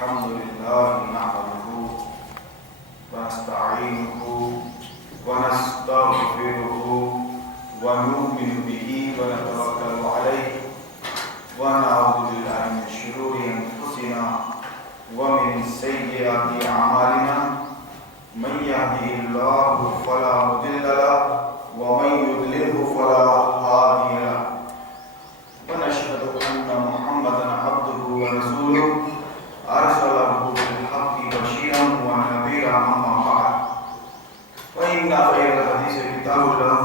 الحمد لله نحمده ونستعينه ونستغفره ونؤمن به ونتوكل عليه ونعوذ بالله من شرور أنفسنا ومن سيئات أعمالنا من يهده الله فلا مضل له ومن يضلله فلا هادي له ونشهد أن محمدا عبده ورسوله أرسله بالحق بشيرا ونذيرا أما بعد فإن خير الحديث كتاب الله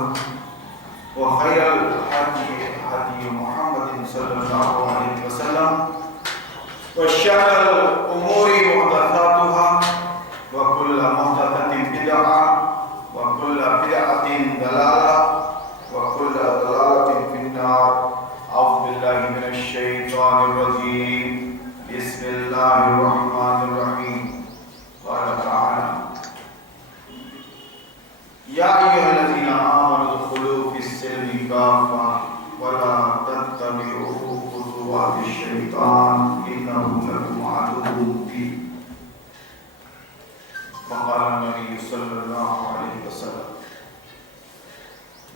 وخير الهدي هدي محمد صلى الله عليه وسلم وشر الأمور محدثاتها وكل محدثة بدعة وكل بدعة ضلالة وكل ضلالة في النار. أعوذ بالله من الشيطان الرجيم. بسم الله الرحمن الرحيم. قال تعالى: يا أيها الذين آمنوا ادخلوا في السلم كافة ولا تتبعوا خطوات الشيطان إنه لكم عدو مبين. وقال النبي صلى الله عليه وسلم: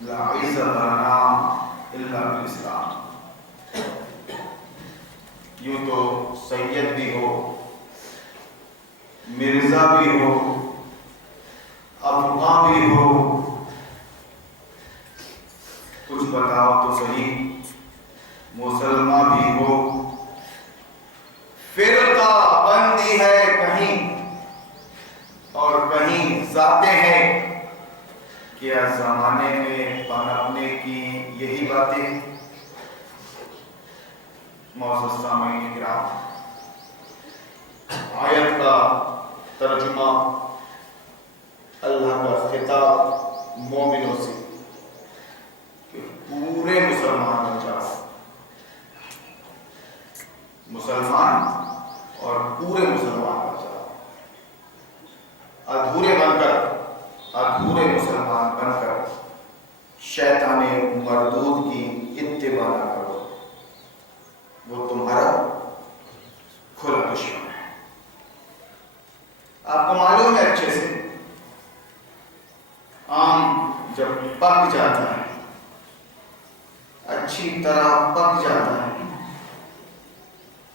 لا عزة لنا إلا بالإسلام. یوں تو سید بھی ہو، مرزا بھی ہو، افغان بھی ہو، کچھ بتاؤ تو صحیح، مسلمان بھی ہو، فرقہ بندی ہے کہیں اور کہیں ذاتیں ہیں، کیا زمانے میں پنپنے کی یہی باتیں؟ معزز سامعین کرام، آیت کا ترجمہ اللہ کا خطاب مومنوں سے کہ پورے مسلمان بن جاؤ، مسلمان اور پورے مسلمان بن جاؤ، ادھورے مسلمان بن کر شیطان مردود کی اتباع نہ کرو، وہ تمہارا کھلا دشمن ہے۔ آپ کو معلوم ہے اچھے سے، آم جب پک جاتا ہے، اچھی طرح پک جاتا ہے،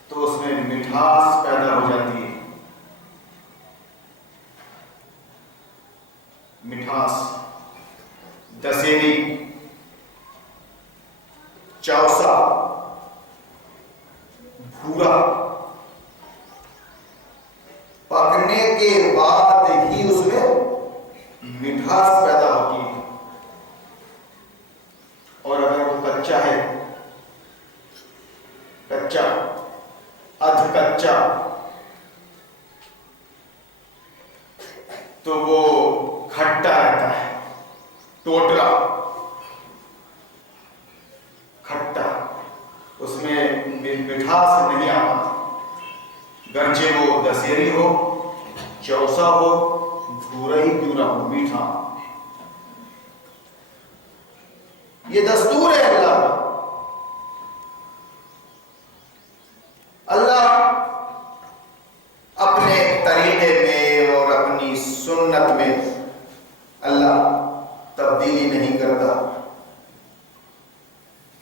تو اس میں مٹھاس پیدا ہو جاتی ہے۔ مٹھاس، دسیری، چوسا، بھورا، پکنے کے بعد ہی اس میں مٹھاس پیدا ہوتی ہے، اور اگر وہ کچا ہے، کچا، ادھ کچا، تو وہ کھٹا رہتا ہے، ٹوٹرا، کھٹا، اس میں مٹھاس نہیں آتا، گرچہ وہ دسیری ہو، چوسا ہو، بھورا ہی کیوں نہ ہو، میٹھا۔ یہ دستور ہے اللہ کا۔ اللہ اپنے طریقے میں اور اپنی سنت میں اللہ تبدیلی نہیں کرتا،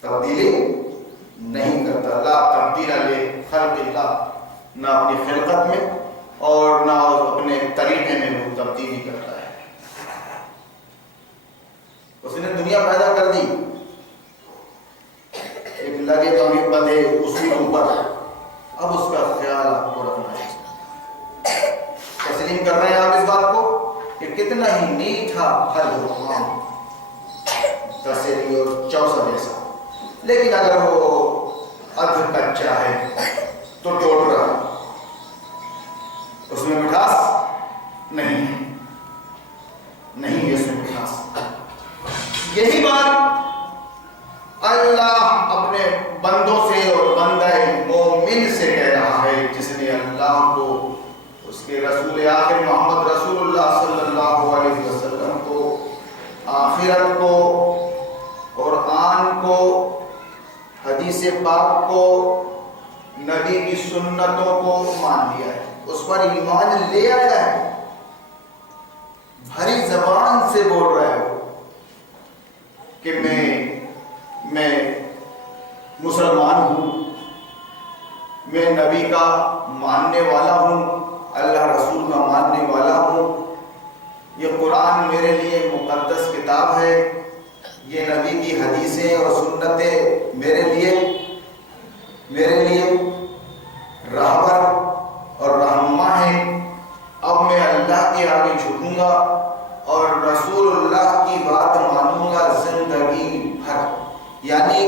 تبدیلی نہیں کرتا۔ لا تبدیل لخلق اللہ، نہ اپنی خلقت میں اور نہ اپنے طریقے میں وہ تبدیلی کرتا ہے۔ اس نے دنیا پیدا کر دی، ایک لگے تو ہمیں بندھے اس کے اوپر، اب اس کا خیال آپ کو رکھنا ہے۔ تسلیم کر رہے ہیں آپ اس بات کو کہ کتنا ہی میٹھا پھل ہو، دسیری اور چوسا جیسا، لیکن اگر وہ ادھ کچا ہے تو ٹوٹ رہا، اس میں مٹھاس نہیں ہے، نہیں ہے اس میں مٹھاس۔ یہی بات اللہ اپنے بندوں سے اور بندہ مومن سے کہہ رہا ہے، جس نے اللہ کو، اس کے رسول آخر محمد رسول اللہ صلی اللہ علیہ وسلم کو، آخرت کو، قرآن کو، حدیث پاک کو نبی کی سنتوں کو مان لیا ہے، اس پر ایمان لے آیا ہے، بھری زبان سے بول رہا ہے کہ میں مسلمان ہوں، میں نبی کا ماننے والا ہوں، اللہ رسول کا ماننے والا ہوں، یہ قرآن میرے لیے مقدس کتاب ہے، یہ نبی کی حدیثیں اور سنتیں میرے لیے راہبر اور رہنما ہیں۔ اب میں اللہ کے آگے جھکوں گا اور رسول اللہ کی بات مانوں گا زندگی بھر، یعنی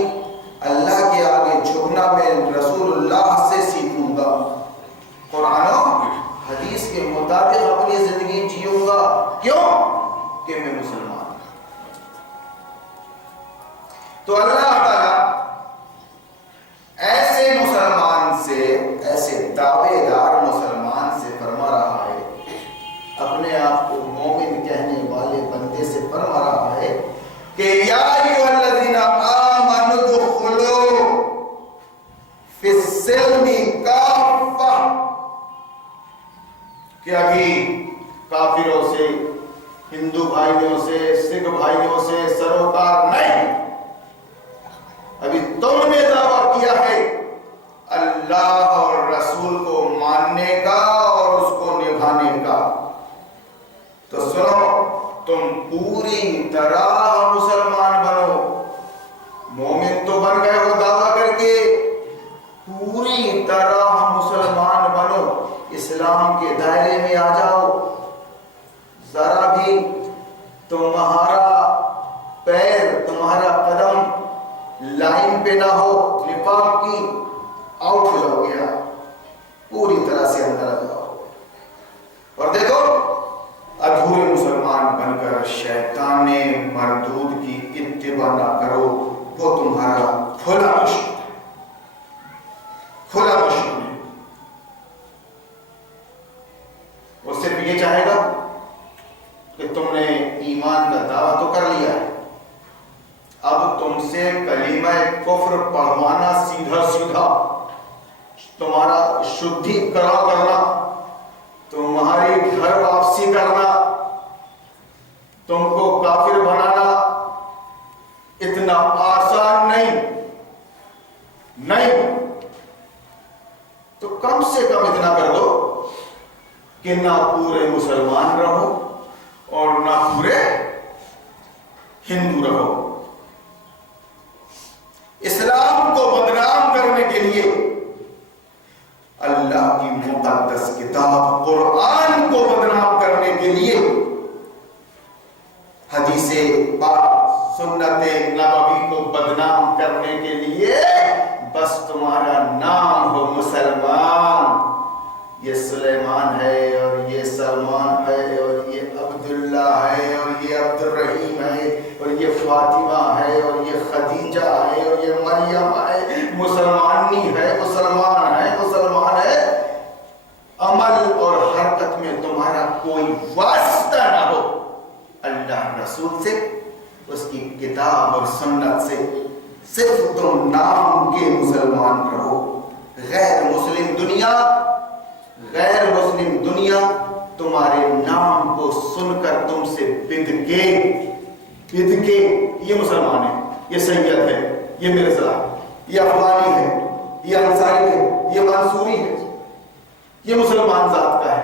اللہ کے آگے جھکنا میں رسول اللہ سے سیکھوں گا، قرآن و حدیث کے مطابق اپنی زندگی جیوں گا۔ کیوں؟ کہ میں مسلمان ہوں۔ تو اللہ تعالیٰ ایسے مسلمان سے، ایسے دعوے دار مسلمان سے فرما رہا ہے، اپنے آپ کو مومن کہنے والے بندے سے فرما رہا ہے کہ یا ایھا الذین آمنوا ادخلوا فی السلم کافہ، کہ ابھی کافروں سے، ہندو بھائیوں سے، سکھ بھائیوں سے سروکار نہیں، ابھی تم نے دعویٰ کیا ہے اللہ اور رسول کو ماننے کا اور اس کو نبھانے کا، تو سنو، تم پوری طرح مسلمان بنو، مومن تو بن گئے ہو دعویٰ کر کے، پوری طرح مسلمان بنو، اسلام کے دائرے میں آ جاؤ، ذرا بھی تمہارا پیر، تمہارا قدم لائن پہ نہ ہو نفاق کی، آؤٹ ہو جاؤ گیا، پوری طرح سے اندر آ جاؤ۔ اور دیکھو، ادھورے مسلمان بن کر شیطان مردود کی اتباع نہ کرو، وہ تمہارا کھلا دشمن ہے، کھلا دشمن ہے۔ وہ صرف یہ چاہے گا کہ تم نے ایمان کا دعویٰ تو کر لیا ہے، اب تم سے کلمہ کفر پڑھوانا سیدھا تمہارا شدھی کرنا، تمہاری گھر واپسی کرنا، تم کو کافر بنانا اتنا آسان نہیں، تو کم سے کم اتنا کر دو کہ نہ پورے مسلمان رہو اور نہ پورے ہندو رہو۔ اسلام کو بدنام کرنے کے لیے اللہ کی مقدس کتاب قرآن کو بدنام کرنے کے لیے حدیث پاک سنت نبوی کو بدنام کرنے کے لیے بس تمہارا نام ہو مسلمان، یہ سلیمان ہے اور یہ سلمان ہے اور یہ عبداللہ ہے اور یہ عبد الرحیم ہے اور یہ فاطمہ ہے اور یہ خدیجہ ہے اور یہ مریم ہے، مسلمانی ہے، مسلمان ہے، عمل اور حرکت میں تمہارا کوئی واسطہ نہ ہو اللہ رسول سے، اس کی کتاب اور سنت سے، صرف تم نام کے مسلمان رہو۔ غیر مسلم دنیا تمہارے نام کو سن کر تم سے بد کے یہ مسلمان ہے، یہ سید ہے، یہ مرزا، یہ افغانی ہے، یہ انصاری ہے، یہ منصوری ہے، یہ مسلمان ذات کا ہے،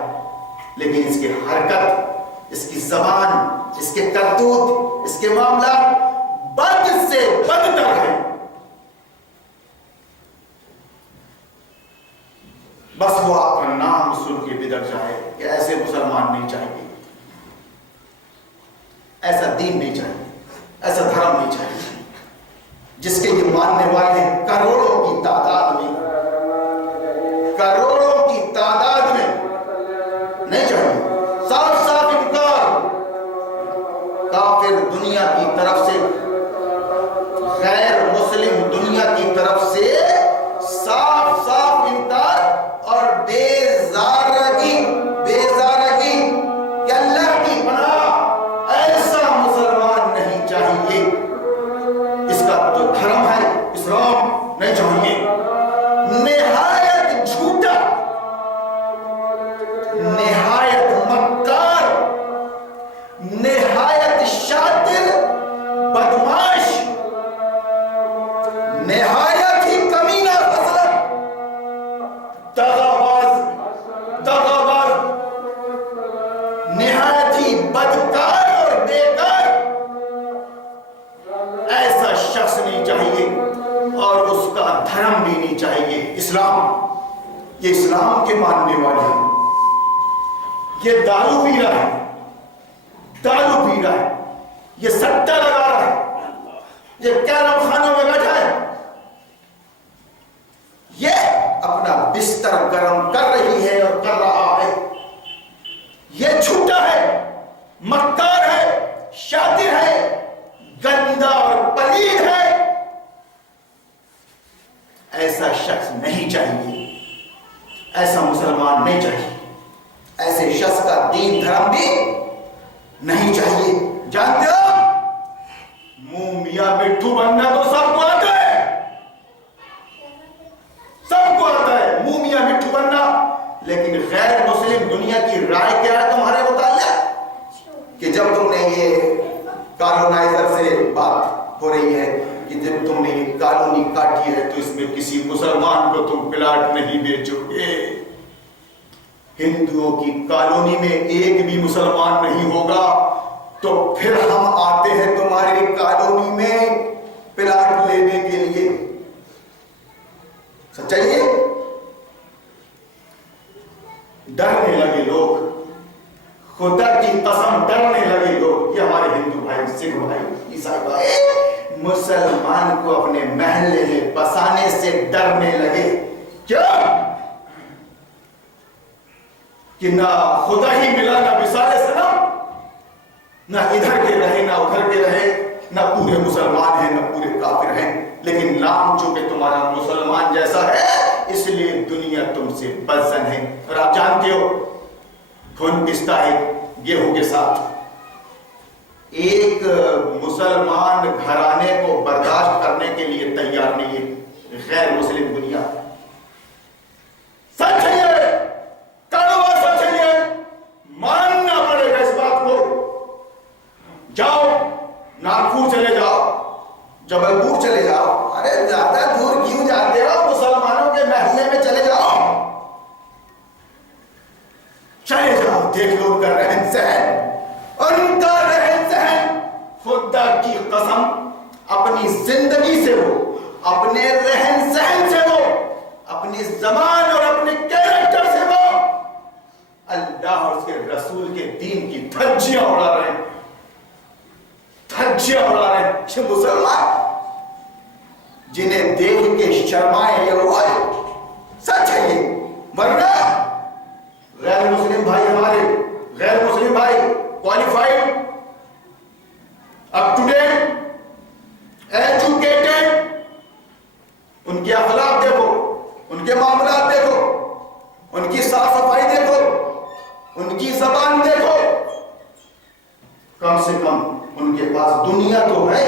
لیکن اس کی حرکت، اس کی زبان، اس کے کرتوت، اس کے معاملات بد سے بدتر ہیں۔ بس وہ آپ کا نام سن کے بدر جائے کہ ایسے مسلمان نہیں چاہیے، ایسا دین نہیں چاہیے، ایسا دھرم نہیں چاہیے، جس کے یہ ماننے والے کروڑوں کی تعداد میں نہیں چاہیے۔ صاف صاف انکار، کافر دنیا کی طرف سے، غیر مسلم دنیا کی طرف سے صاف صاف انکار اور بیزارگی کہ اللہ کی پناہ ایسا مسلمان نہیں چاہیے چاہیے. اسلام، یہ اسلام کے ماننے والے ہیں. یہ دارو پی رہا ہے، دارو پی رہا ہے، یہ سٹا لگا رہا ہے، یہ کیرم خانوں میں بیٹھا ہے، یہ اپنا بستر گرم کر رہی ہے اور کر رہا ہے. یہ جھوٹا ہے، مکار ہے، شاطر ہے، گندا اور پلید ہے. ایسا شخص نہیں چاہیے، ایسا مسلمان نہیں چاہیے، ایسے شخص کا دین دھرم بھی نہیں چاہیے. جانتے ہو منہ میاں مٹھو بننا تو سب کو آتا ہے، سب کو آتا ہے منہ میاں مٹھو بننا، لیکن غیر مسلم دنیا کی رائے کیا ہے تمہارے متعلق؟ کہ جب تم نے یہ کالونائزر سے بات ہو رہی ہے کہ جب تم نے یہ کالونی کاٹی ہے تو اس میں کسی مسلمان کو تم پلاٹ نہیں بیچو گے. ہندوؤں کی کالونی میں ایک بھی مسلمان نہیں ہوگا تو پھر ہم آتے ہیں تمہاری کالونی میں پلاٹ لینے کے لیے. سچائی ہے. ڈرنے لگے لوگ، خدا کی قسم ڈرنے لگے لوگ. یہ ہمارے ہندو بھائی، سکھ بھائی، عیسائی بھائی مسلمان کو اپنے محلے میں بسانے سے ڈرنے لگے. کیا کہ نہ خدا ہی ملا، نہ مثال سلام، نہ ادھر کے رہے نہ ادھر کے رہے، نہ پورے مسلمان ہیں نہ پورے کافر ہیں، لیکن نام چونکہ تمہارا مسلمان جیسا ہے اس لیے دنیا تم سے بدظن ہے. اور آپ جانتے ہو گھن پستا ہے گیہوں کے ساتھ. ایک مسلمان گھرانے کو برداشت کرنے کے لیے تیار نہیں ہے غیر مسلم دنیا. سچ ہے یہ، کاروبار سچ ہے یہ، ماننا پڑے گا اس بات کو. جاؤ ناگپور چلے جاؤ، جبل پور چلے جاؤ، ارے زیادہ دور کیوں جاتے ہو؟ مسلمانوں کے محلے میں چلے جاؤ، چلے جاؤ، دیکھ لو ان کا رہن سہن، اور ان کا رہن سہن خدا کی قسم اپنی زندگی سے ہو، اپنے رہن سہن سے ہو، اپنی زبان اور اپنے کیریکٹر سے ہو اللہ اور اس کے رسول کے دین کی دھجیاں اڑا رہے ہیں، دھجیاں اڑا رہے ہیں. یہ مسلمان جنہیں دیکھ کے شرمائے یہ وہ سچ ہے یہ. ورنہ غیر مسلم بھائی، ہمارے غیر مسلم بھائی qualified, up to date, educated, ان کے اخلاق دیکھو، ان کے معاملات دیکھو، ان کی صاف صفائی دیکھو، ان کی زبان دیکھو، کم سے کم ان کے پاس دنیا تو ہے،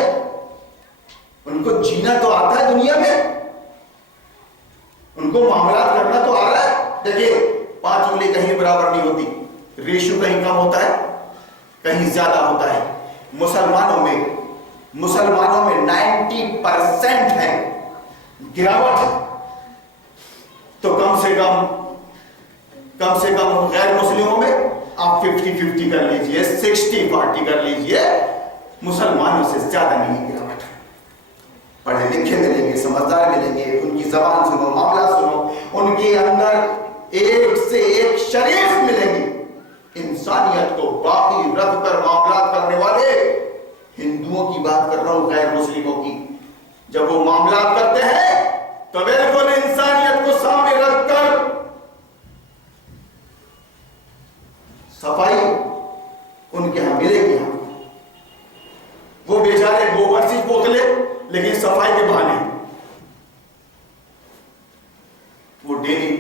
ان کو جینا تو آتا ہے دنیا میں، ان کو معاملات کرنا تو آ رہا ہے. دیکھیے 5 انگلی کہیں برابر نہیں ہوتی، ریشو کہیں کم ہوتا ہے کہیں زیادہ ہوتا ہے. مسلمانوں میں 90% ہے گراوٹ، تو کم سے کم غیر مسلموں میں آپ 50-50 کر لیجئے، 60-40 کر لیجئے، مسلمانوں سے زیادہ نہیں گراوٹ. پڑھے لکھے ملیں گے، سمجھدار ملیں گے، ان کی زبان سنو، معاملات سنو، ان کے اندر ایک سے ایک شریف ملیں گے، انسانیت کو باقی رکھ کر معاملات کرنے والے. ہندوؤں کی بات کر رہا ہوں، غیر مسلموں کی. جب وہ معاملات کرتے ہیں تو بالکل انسانیت کو سامنے رکھ کر صفائی ان کے ہاں ملے گی. وہ بیچارے گوبر سے پوتلے لیکن صفائی کے بہانے وہ ڈیلی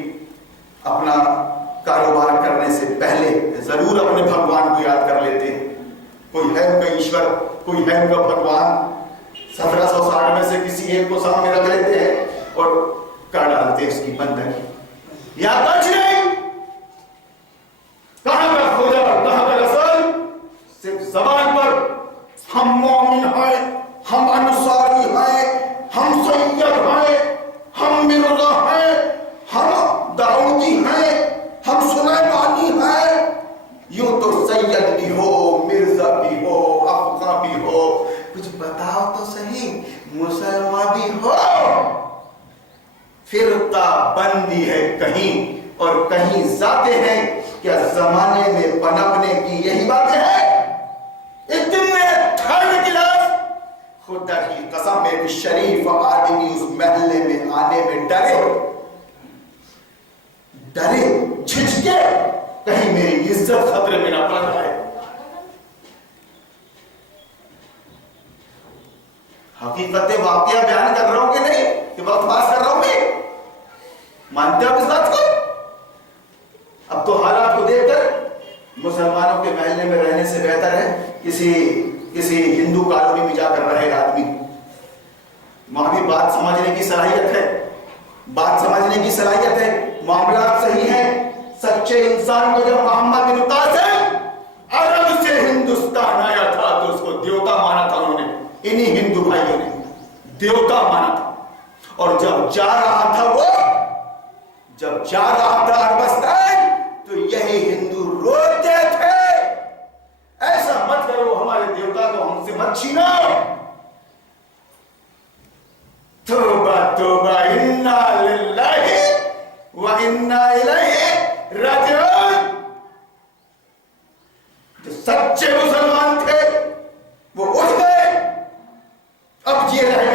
اپنا کاروبار کرنے سے پہلے ضرور اپنے بھگوان کو یاد کر لیتے ہیں. کوئی ہے ان کا ایشور، کوئی ہے ان کا بھگوان. 1760 میں سے کسی ایک کو سامنے رکھ لیتے ہیں اور کر ڈالتے اس کی بندگی. یا کچھ نہیں، کہاں کا خدا کہاں کا رسول، صرف زبان پر ہم مومن ہیں، ہم انصاری ہیں، ہم سید ہیں، ہم مرزا ہیں، ہم داؤدی ہیں، ہم سلیمانی ہیں. یوں تو سید بھی ہو، مرزا بھی ہو، افغان بھی ہو، کچھ بتاؤ تو صحیح، مسلمان بھی ہو. پھر فرقہ بندی ہے کہیں اور کہیں ذاتیں ہیں، کیا زمانے میں پنپنے کی یہی باتیں ہیں؟ اتنے تھرڈ کلاس، خدا کی قسم ایک شریف آدمی اس محلے میں آنے میں ڈرے جھجکے، کہیں میری عزت خطرے میں نہ پڑ جائے۔ حقیقت واقعہ بیان کر رہا ہوں کہ نہیں، کہ وقت پاس کر رہا ہوں میں؟ مانتے آپ اس بات کو؟ اب تو حالات کو دیکھ کر مسلمانوں کے محلے میں رہنے سے بہتر ہے کسی ہندو کالونی میں جا کر رہے آدمی، وہاں بھی بات سمجھنے کی صلاحیت ہے، معاملات صحیح ہیں۔ سچے انسان کو جب محمد بن قاسم عرب سے ہندوستان آیا تھا تو اس کو دیوتا مانا تھا، انہوں نے، انہی ہندو بھائیوں نے دیوتا مانا تھا، اور جب جا رہا تھا عربستان تو یہی ہندو روتے تھے، ایسا مت کرو، ہمارے دیوتا کو ہم سے مت چھینو، توبہ توبہ انا للہ و انا الیہ راجعون۔ جو سچے مسلمان تھے وہ اٹھ گئے، اب یہ رہ گئے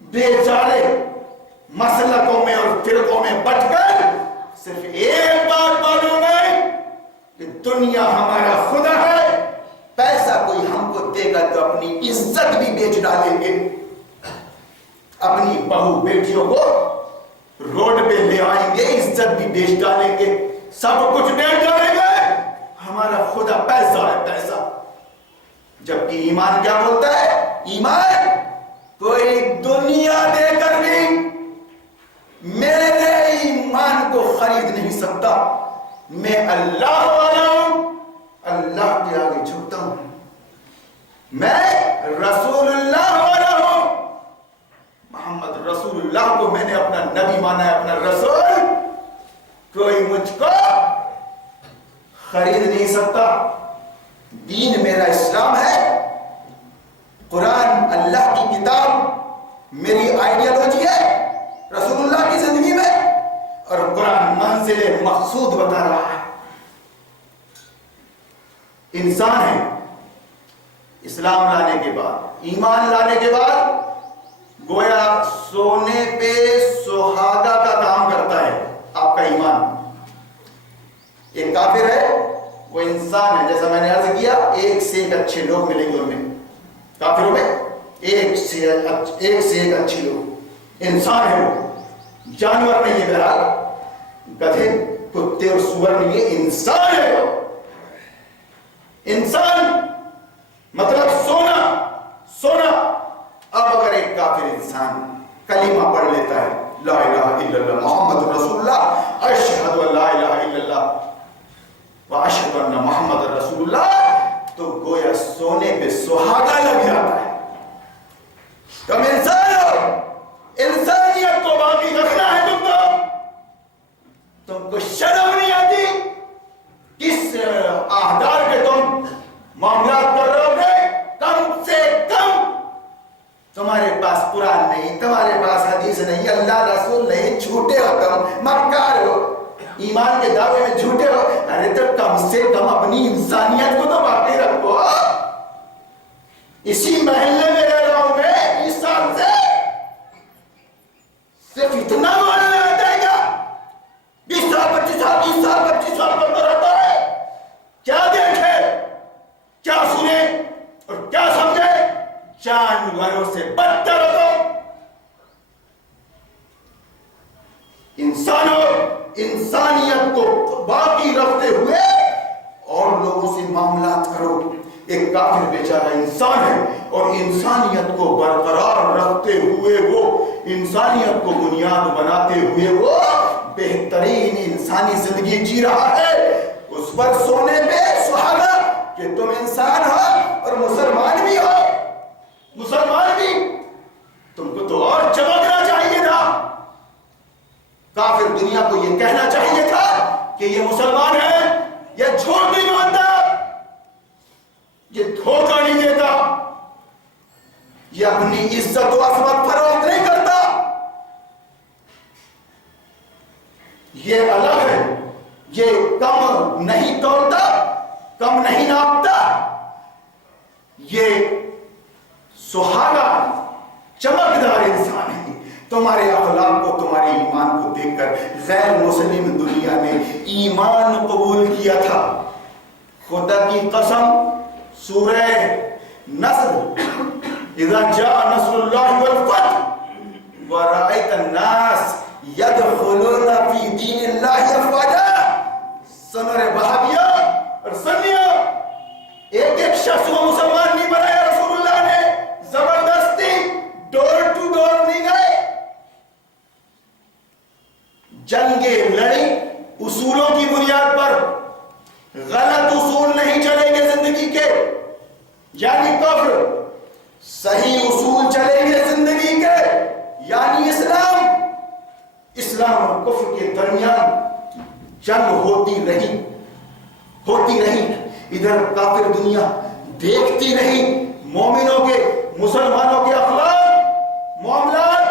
بیچارے مسلکوں میں اور فرقوں میں بٹ کر، صرف ایک بات معلوم ہے کہ دنیا ہمارا خدا ہے، پیسہ کوئی ہم کو دے گا تو اپنی عزت بھی بیچ ڈالیں گے، اپنی بہو بیٹیوں کو روڈ پہ لے آئیں گے، عزت بھی بیچ ڈالیں گے، سب کچھ بیچ ڈالیں گے، ہمارا خدا پیسہ ہے، پیسہ۔ جبکہ ایمان کیا بولتا ہے؟ ایمان کوئی دنیا دے کر بھی میرے ایمان کو خرید نہیں سکتا، میں اللہ والا ہوں، اللہ کے آگے جھکتا ہوں، میں رسول اللہ والا ہوں، محمد رسول اللہ کو میں نے اپنا نبی مانا ہے، اپنا رسول، کوئی مجھ کو خرید نہیں سکتا۔ دین میرا اسلام ہے، قرآن اللہ کی کتاب میری آئیڈیالوجی ہے رسول اللہ کی زندگی میں، اور قرآن منزل مقصود بتا رہا ہے۔ انسان ہے، اسلام لانے کے بعد، ایمان لانے کے بعد گویا سونے پہ سہاگا کا کام کرتا ہے آپ کا ایمان۔ ایک کافر ہے، وہ انسان ہے، جیسا میں نے عرض کیا، ایک سے ایک اچھے لوگ ملیں گے ان میں، کافروں میں ایک سے ایک اچھے لوگ، انسان ہے، وہ جانور نہیں ہے، بہرحال گدھے کتے اور سور نہیں ہے، انسان ہے وہ، انسان مطلب سونا۔ اب اگر ایک کافر انسان کلمہ پڑھ لیتا ہے، لا الہ الا اللہ محمد رسول اللہ، اشہد ان لا الہ الا اللہ واشہد ان محمد رسول اللہ، تو گویا سونے پہ سہاگا لگ جاتا ہے۔ تم انسان ہو، انسانیت کو باقی رکھنا ہے تم کو شرم نہیں آتی؟ کس اہدار کے تم معاملات کر رہے ہو؟ کم سے کم تمہارے پاس قرآن نہیں، تمہارے پاس حدیث نہیں، اللہ رسول نہیں، جھوٹے ہو تم، مکار ہو، ایمان کے دعوے میں جھوٹے ہو، ارے تو کم سے کم اپنی انسانیت کو تو باقی رکھو۔ اسی محلے میں رہ رہا ہوں میں 20 سال سے، صرف اتنا ماننا آ جائے گا؟ 20 سال 25 سال کرتا رہتا ہے، کیا دیکھے، کیا سنے اور کیا سمجھے؟ جانوروں سے بدتر ہو تو انسانوں، انسانیت کو باقی رکھتے ہوئے اور لوگوں سے معاملات کرو۔ ایک کافر بیچارہ انسان ہے اور انسانیت کو برقرار رکھتے ہوئے، وہ انسانیت کو بنیاد بناتے ہوئے وہ بہترین انسانی زندگی جی رہا ہے، اس پر سونے پہ سہاگا کہ تم انسان ہو اور مسلمان بھی ہو، مسلمان بھی، تم کو تو اور چمکنا چاہیے تھا، کافر دنیا کو یہ کہنا چاہیے تھا کہ یہ مسلمان ہے، یہ جھوٹ نہیں مانتا، یہ دھوکہ نہیں دیتا، یہ اپنی عزت و عصمت فروخت نہیں کرتا، یہ الگ ہے، یہ کم نہیں تولتا، کم نہیں ناپتا، یہ سہاگا چمکدار انسان ہے۔ تمہارے اخلاق کو، تمہارے ایمان کو دیکھ کر غیر مسلم دنیا نے ایمان قبول کیا تھا۔ خدا کی قسم، سورہ نصر، اذا جاء نصر اللہ والفتح ورأیت الناس یدخلون فی دین اللہ افواجا، سنو رے بہابیا اور سنیا، ایک ایک شخص کو مسلمان نہیں بنایا رسول اللہ نے، زبردستی ڈور ٹو ڈور نہیں گئے، جنگیں لڑی اصولوں کی بنیاد پر، غلط اصول نہیں چلیں گے زندگی کے، یعنی کفر، صحیح اصول چلیں گے زندگی کے، یعنی اسلام۔ اسلام اور کفر کے درمیان جنگ ہوتی رہی، ادھر کافر دنیا دیکھتی رہی مومنوں کے، مسلمانوں کے اخلاق، معاملات،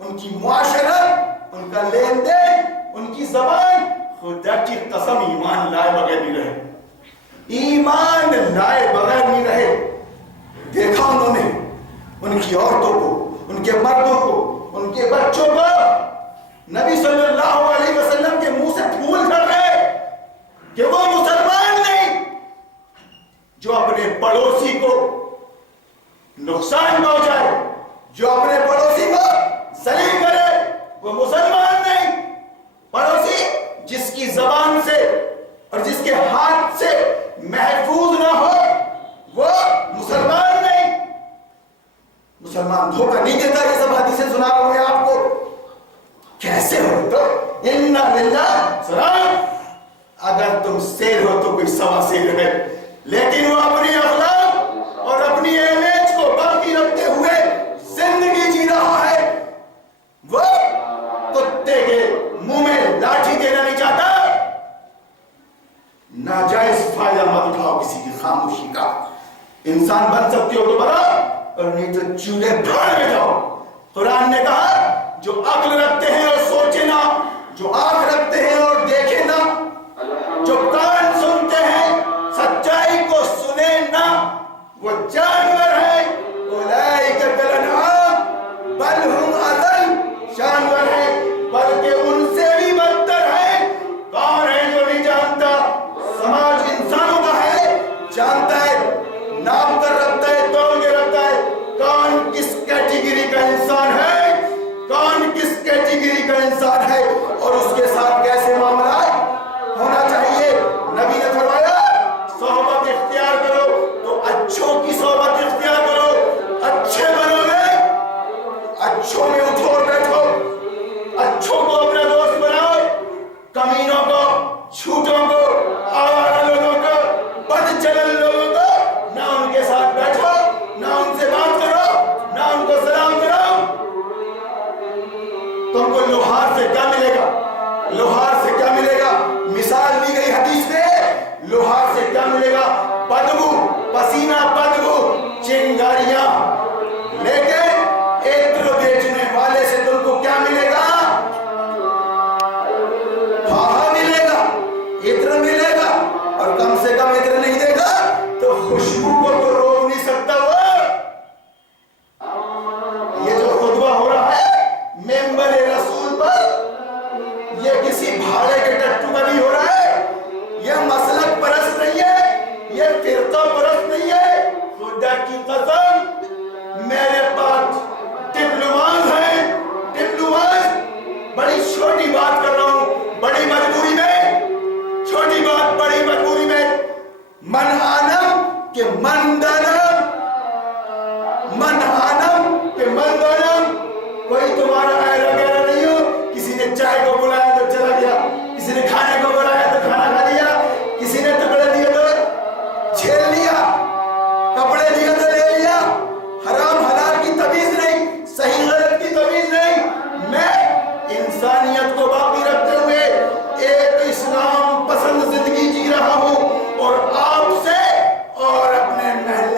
ان کی معاشرت، ان کا لین دین، ان کی زبان۔ خدا کی قسم ایمان لائے بغیر نہیں رہے، ایمان لائے بغیر نہیں رہے۔ دیکھا انہوں نے ان کی عورتوں کو، ان کے مردوں کو، ان کے بچوں کو نبی صلی اللہ علیہ وسلم کے منہ سے پھول جھڑ رہے کہ وہ مسلمان نہیں جو اپنے پڑوسی کو نقصان پہنچائے، جو اپنے پڑوسی کو ذلیل کرے، وہ مسلمان نہیں۔ پڑوسی جس کی زبان سے اور جس کے ہاتھ سے محفوظ نہ ہو وہ مسلمان نہیں۔ مسلمان دھوکہ نہیں دیتا، یہ سب حدیثیں سنا رہا ہوں میں آپ کو۔ کیسے ہو تو انا للہ سلام، اگر تم سیر ہو تو کوئی سوا سیر ہے، لیکن وہ اپنی اخلاق اور اپنی امیج کو باقی رکھتے ہوئے زندگی جی رہا ہے۔ وہ کتے کے منہ میں لاٹھی دینا نہیں چاہتا۔ ناجائز فائدہ مت اٹھاؤ کسی کی خاموشی کا۔ انسان بن سکتے ہو تو بنا، اور نہیں تو چولہے بھاڑ میں جاؤ۔ قرآن نے کہا جو عقل رکھتے ہیں اور سوچے نہ، جو آنکھ رکھتے ہیں اور دیکھے نہ، جو کان سنتے ہیں سچائی کو سنے نہ، وہ جانور ہیں۔ اولئک کالانعام بل ہم اضل، جانور ہیں بلکہ ان سے بھی بدتر ہیں۔ کون ہے جو نہیں جانتا؟ سماج انسانوں کا ہے، جانتا ہے، ناپ کر رکھتا ہے، تول کے رکھتا ہے کون کس کیٹیگری کا انسان ہے، کون کس کیٹیگری کا انسان ہے اور اس کے ساتھ کیسے معاملات ہونا چاہیے۔ نبی نے فرمایا صحبت اختیار کرو تو اچھوں کی صحبت اختیار کرو، اچھے بنو گے، اچھوں میں اٹھو اور بیٹھو، اچھوں کو اپنا دوست بناؤ، کمینوں کو، جھوٹوں کو، آوارہ لوگوں کو، بد چلن لوگوں کو نہ ان کے ساتھ بیٹھو، نہ ان سے بات کرو، نہ ان کو سلام کرو۔ تم کو لوہار سے کیا ملے گا؟ لوہار سے کیا ملے گا؟ مثال دی گئی حدیث میں، لوہار سے کیا ملے گا؟ بدبو، پسینہ بدبو، چنگاریاں۔ لیکن عطر بیچنے والے سے تم کو کیا ملے گا؟ پھاہا ملے گا، عطر ملے گا، اور کم سے کم عطر نہیں دے گا تو خوشبو کو تو روک نہیں سکتا وہ۔ یہ جو خطبہ ہو رہا ہے ممبر رسول پر، یہ کسی بھاڑے کے ٹٹو کا نہیں ہو رہا ہے، یہ مسلک پرست نہیں ہے، یہ فرقہ پرست نہیں ہے۔ خدا کی قسم میرے پاس ڈپلوماز ہیں، ڈپلوماز، بڑی چھوٹی بات کر رہا ہوں، بڑی مجبوری میں، چھوٹی بات بڑی مجبوری میں، من آنم کہ من دانم، من آنم کہ من دانم۔ کوئی تمہارا غیر وغیرہ نہیں ہو، کسی نے چائے کو بلایا تو چلا گیا، کسی نے کھانے کو بلایا تو کھانا کھا لیا، کسی نے ٹکڑے دیے تو جھیل لیا، کپڑے دیے تو لے لیا۔ حرام حلال کی تمیز نہیں، صحیح غلط کی تمیز نہیں۔ میں انسانیت کو باقی رکھتے ہوئے ایک اسلام پسند زندگی جی رہا ہوں، اور آپ سے اور اپنے محلے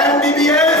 MBBS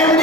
MD,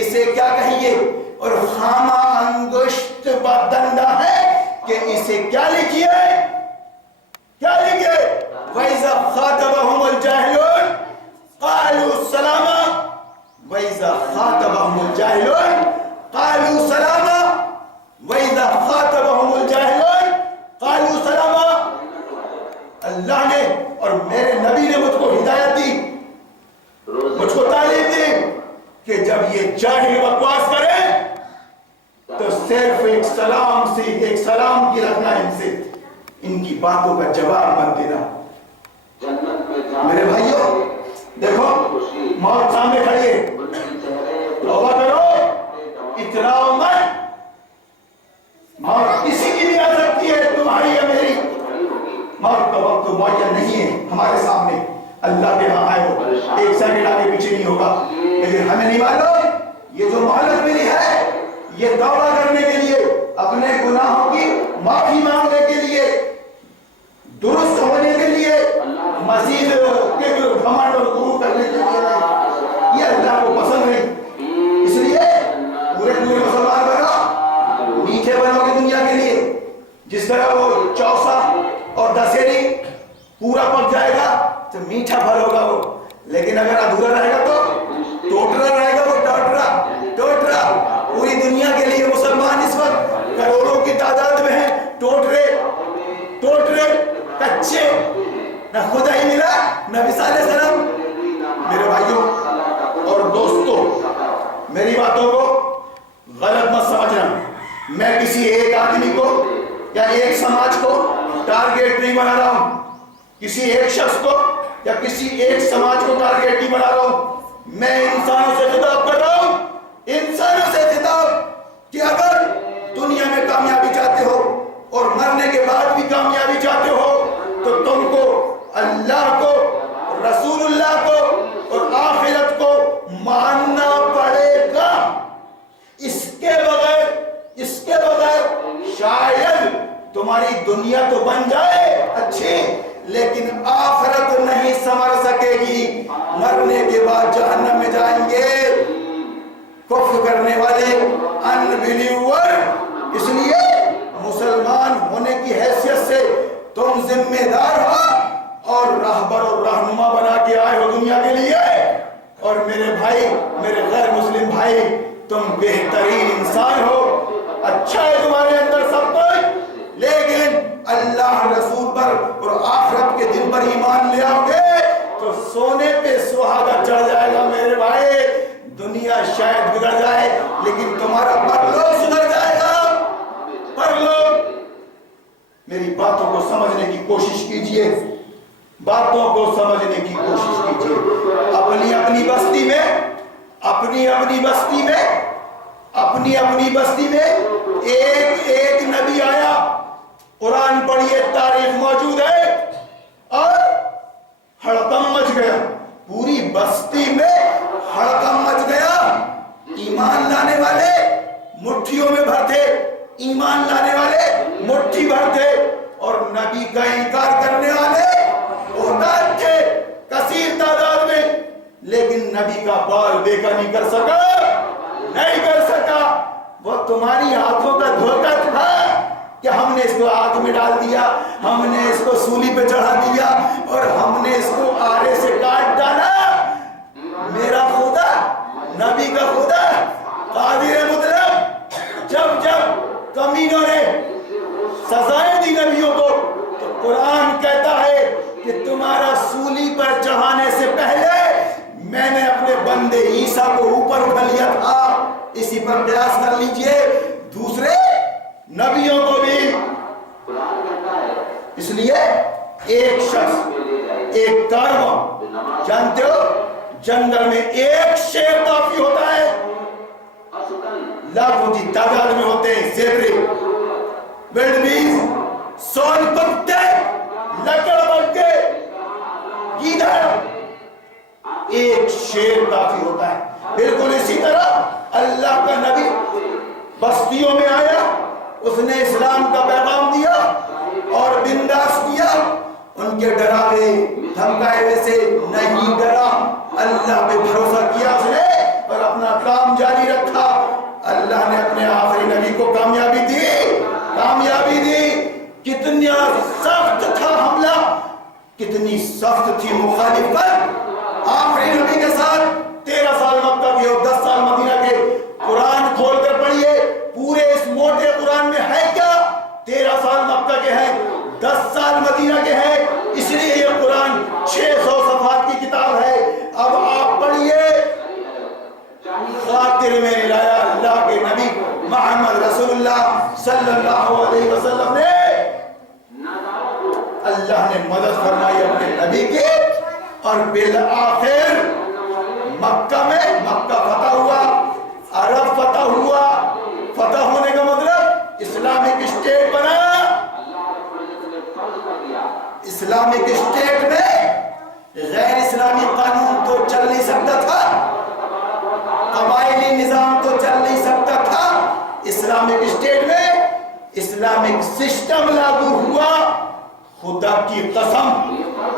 اسے کیا کہیے، اور خامہ انگشت بدندہ ہے کہ اسے کیا لکھیے، کیا لکھیے، وَإِذَا خَاطَبَهُمُ الْجَاهِلُونَ قَالُوا سَلَامًا، وَإِذَا خَاطَبَهُمُ الْجَاهِلُونَ قَالُوا سَلَامًا، وَإِذَا خَاطَبَهُمُ الْجَاهِلُونَ قَالُوا سَلَامًا۔ اللہ نے اور میرے نبی نے مجھ کو ہدایت دی، مجھ کو تعلیم دی کہ جب یہ جاہل بکواس کرے تو صرف ایک سلام سے، ایک سلام کی رکھنا ان سے، ان کی باتوں کا جواب مت دینا۔ میرے بھائیوں دیکھو، موت سامنے کھڑی ہے، توبہ کرو، اتراؤ مت، موت کسی کی بھی آ سکتی ہے، تمہاری یا میری، موت کا وقت معین نہیں ہے ہمارے سامنے، اللہ کے ہاں آئے ہو، ایک سیکنڈ آگے پیچھے نہیں ہوگا، لیکن ہمیں نہیں معلوم یہ جو مہلت ملی ہے یہ توبہ کرنے کے لیے، اپنے گناہوں کی معافی مانگنے کے لیے، درست ہونے کے لیے، مزید گھمنڈ اور غرور کرنے کے لیے، یہ اللہ کو پسند نہیں۔ اس لیے پورے مسلمان بنو، میٹھے بنو گے دنیا کے لیے، جس طرح وہ چوسا اور دسہری پورا پک جائے گا تو میٹھا پھل ہوگا وہ، لیکن اگر ادھورا رہے گا تو ٹوٹرا رہے گا، وہ ٹوٹرا پوری دنیا کے لیے مسلمان اس وقت کروڑوں کی تعداد میں ہیں، ٹوٹرے کچے، نہ خدا ہی ملا نہ عیسی علیہ السلام۔ میرے بھائیوں اور دوستوں، میری باتوں کو غلط مت سمجھنا، میں کسی ایک آدمی کو یا ایک سماج کو ٹارگیٹ نہیں بنا رہا ہوں، کسی ایک شخص کو یا کسی ایک سماج کو ٹارگیٹ نہیں بنا رہا ہوں، میں انسانوں سے خطاب کر رہا ہوں، انسانوں سے خطاب کہ اگر دنیا میں کامیابی چاہتے ہو اور مرنے کے بعد بھی کامیابی چاہتے ہو تو تم کو اللہ کو، رسول اللہ کو اور آخرت کو ماننا پڑے گا۔ اس کے بغیر شاید تمہاری دنیا تو بن جائے اچھی، لیکن آخرت نہیں سنور سکے گی، مرنے کے بعد جہنم میں جائیں گے کفر کرنے والے، انبلیور۔ اس لیے مسلمان ہونے کی حیثیت سے تم ذمہ دار ہو اور راہبر اور رہنما بنا کے آئے ہو دنیا کے لیے، اور میرے بھائی، میرے غیر مسلم بھائی، تم بہترین انسان ہو، اچھا ہے تمہارے اندر سب کچھ، لیکن اللہ رسول پر اور آخرت کے دن پر ایمان لے آؤ گے تو سونے پہ سہاگا چڑھ جائے گا میرے بھائی۔ دنیا شاید بگڑ جائے لیکن تمہارا پرلوک سدھر جائے گا، پرلوک۔ میری باتوں کو سمجھنے کی کوشش کیجئے، باتوں کو سمجھنے کی کوشش کیجئے۔ اپنی بستی میں ایک نبی آیا، قرآن پڑھیے، تاریخ موجود ہے، اور ہڑکم مچ گیا، پوری بستی میں ہڑکم مچ گیا، ایمان لانے والے مٹھیوں میں بھر تھے، ایمان لانے والے مٹھی بھر تھے، اور نبی کا انکار کرنے والے بہتات تھے کثیر تعداد میں، لیکن نبی کا بال بیکا نہیں کر سکا۔ وہ تمہاری ہاتھوں کا دھوکہ تھا کہ ہم نے اس کو آگ میں ڈال دیا، ہم نے اس کو سولی پہ چڑھا دیا، اور ہم نے اس کو آرے سے کاٹ ڈالا۔ میرا خدا، نبی کا خدا قادر مطلق، جب کمینوں نے سزائیں دی نبیوں کو، تو قرآن کہتا ہے کہ تمہارا سولی پر چڑھانے سے پہلے میں نے اپنے بندے عیسیٰ کو اوپر اٹھا لیا تھا۔ اسی پر قیاس کر لیجئے دوسرے نبیوں کو بھی۔ اس لیے ایک شخص، ایک کارواں، جانتے ہو جنگل میں ایک شیر کافی ہوتا ہے، لاکھوں کی تعداد میں ہوتے ہیں زیبرے، ویلڈبیز، سون پتے، لکڑ بگے، گیدڑ، ایک شیر کافی ہوتا ہے۔ بالکل اسی طرح اللہ کا نبی بستیوں میں آیا، اس نے اسلام کا پیغام دیا اور بنداس کیا، ان کے ڈراوے دھمکائے سے نہیں ڈرا، اللہ پہ بھروسہ کیا اس نے اور اپنا کام کام جاری رکھا، اللہ نے اپنے آخری نبی کو کامیابی دی، کامیابی دی۔ کتنا سخت تھا حملہ، کتنی سخت تھی مخالفت آخری نبی کے ساتھ۔ 13 سال مکہ کے اور 10 سال مدینہ کے۔ قرآن کھول کر پڑھیے، پورے اس موٹے قرآن میں ہے کیا؟ 13 سال مکہ کے ہیں، 10 سال مدینہ کے ہیں، اس لیے یہ قرآن 600 صفحات کی کتاب ہے۔ اب آپ پڑھیے، خاطر میں لایا اللہ کے نبی محمد رسول اللہ صلی اللہ علیہ وسلم نے، اللہ نے مدد فرمائی اپنے نبی کی، اور بالآخر مکہ میں مکہ فتح ہوا، عرب فتح ہوا۔ فتح ہونے کا مطلب اسلامک اسٹیٹ بنا۔ اسلامک اسٹیٹ میں غیر اسلامی قانون تو چل نہیں سکتا تھا، قبائلی نظام تو چل نہیں سکتا تھا۔ اسلامک اسٹیٹ میں اسلامک سسٹم لاگو ہوا۔ خدا کی قسم،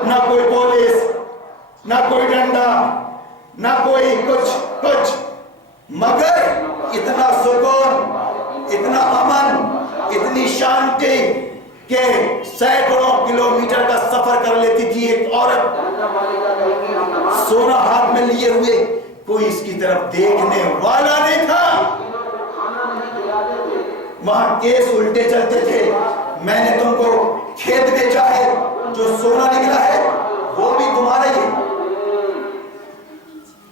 نہ کوئی پولیس، نہ کوئی ڈنڈا، نہ کوئی کچھ، مگر اتنا سکون، اتنا امن، اتنی شانتی کہ سینکڑوں کلومیٹر کا سفر کر لیتی تھی ایک عورت، سونا ہاتھ میں لیے ہوئے، کوئی اس کی طرف دیکھنے والا نہیں تھا۔ وہاں کیس الٹے چلتے تھے، میں نے تم کو کھیت بیچا ہے، جو سونا نکلا ہے وہ بھی تمہارا ہی۔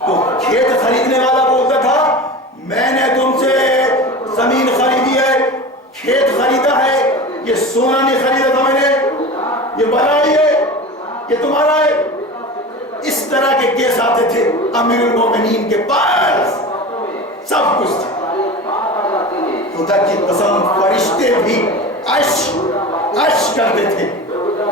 تو کھیت خریدنے والا بولتا تھا میں نے تم سے زمین خریدی ہے، کھیت خریدا ہے، یہ سونا نہیں خریدا تھا میں نے، یہ بلائی ہے، یہ تمہارا ہے۔ اس طرح کے کیس آتے تھے امیر المومنین کے پاس، سب کچھ تھا۔ خدا کی قسم فرشتے بھی عش کرتے تھے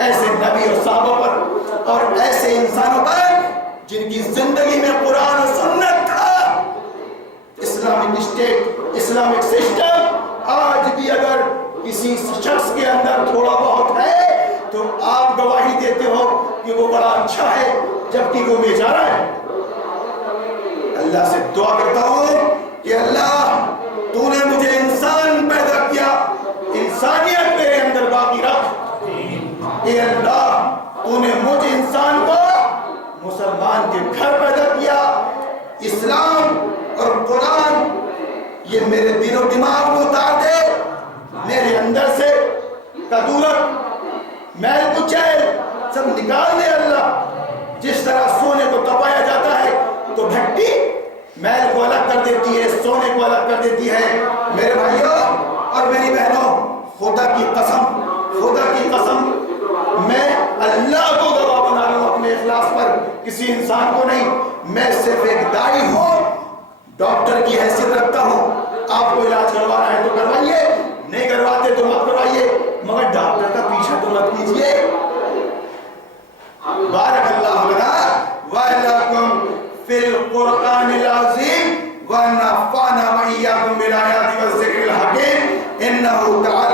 ایسے نبی اور صحابہ پر، اور ایسے انسانوں پر جن کی زندگی میں قرآن و سنت تھا۔ اسلامک اسٹیٹ، اسلامک سسٹم آج بھی اگر کسی شخص کے اندر تھوڑا بہت ہے تو آپ گواہی دیتے ہو کہ وہ بڑا اچھا ہے، جبکہ وہ بیچارہ ہے۔ اللہ سے دعا کرتا ہوں کہ اللہ تو نے مجھے انسان پیدا کیا، انسانیت میرے اندر باقی رکھ۔ اے اللہ تو نے مجھے انسان کو مسلمان کے گھر پیدا کیا، اسلام اور قرآن یہ میرے دل و دماغ میں اتار دے، میرے اندر سے کدورت، میل کچیل سب نکال دے اللہ۔ جس طرح سونے کو تپایا جاتا ہے تو بھٹی میل کو الگ کر دیتی ہے، سونے کو الگ کر دیتی ہے۔ میرے بھائیوں اور میری بہنوں، خدا کی قسم، خدا کی قسم، میں اللہ کو گواہ بنا رہا ہوں اپنے اخلاص پر، کسی انسان کو نہیں۔ میں صرف ایک داعی ہوں، ڈاکٹر کی حیثیت رکھتا ہوں۔ آپ کو علاج کروانا ہے تو کروائیے، نہیں کرواتے تو مت کروائیے، مگر ڈاکٹر کا پیچھا تو مت کیجیے۔ بارک اللہ لنا وَلَكُمْ فِي الْقُرْآنِ الْعَظِيمِ وَنَفَعَنَا وَإِيَّاكُمْ بِالْآيَاتِ وَالذِّكْرِ الْحَكِيمِ إِنَّهُ تَعَالَى